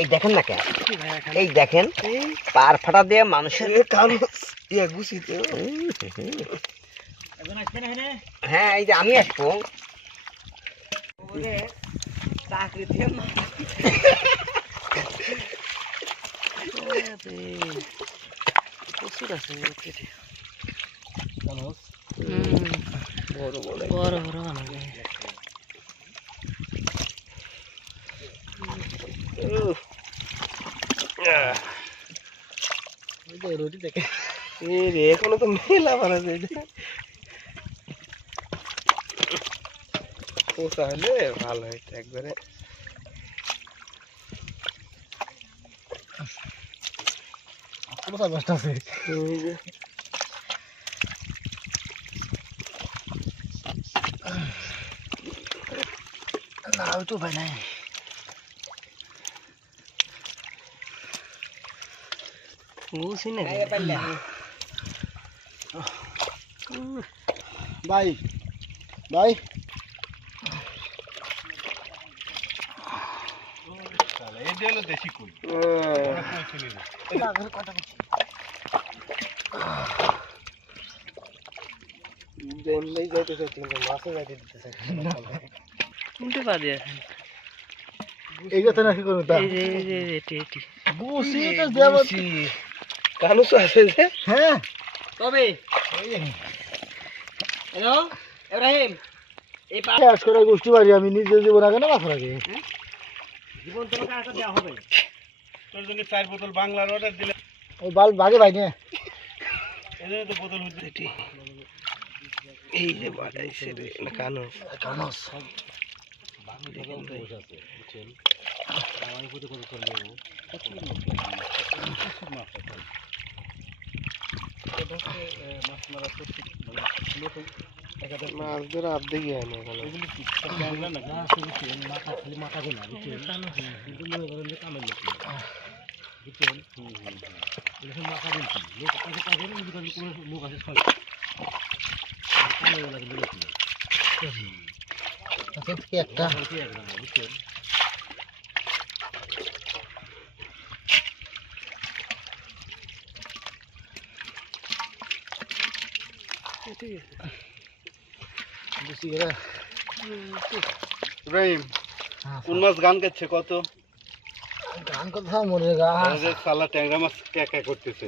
এই দেখেন না কেন, এই দেখেন পার ফাটা দিয়ে মানুষের কান গুছিতে। হ্যাঁ এই যে আমি আসবো চাকরি দিয়ে প্রচুর আছে বড় বড় বড় বড় বানাবে। এখনো তো মেলা বানাবে পোষা হলে ভালো হইতো একবারে। না ওইটু ভাই নাই ভাই ভাই দেশি কই কোনটা পা দিয়ে এই কথা নাকি করো তা এই যে এটি বুসি তো দেব কানুস আছে যে হ্যাঁ তবে হ্যালো ইব্রাহিম এই পা শেষ করে গোষ্ঠী বাড়ি আমি নিজে জীবন আগে না মাথা লাগে জীবন তোমাকে আটা দেওয়া হবে তোর জন্য 4 বোতল বাংলার অর্ডার দিলে ওই বাল ভাগে ভাই না এদের তো বোতল হচ্ছে এটি এই যে বাড়াইছে রে না কানুস কানুস মাছ ধরে আর্ধে গিয়ে না একটা ইব্রাহিম কোন মাছ গান গাচ্ছে কত গান কথা মরে গাছ সালা ট্যাংরা মাছ ক্যাকা করতেছে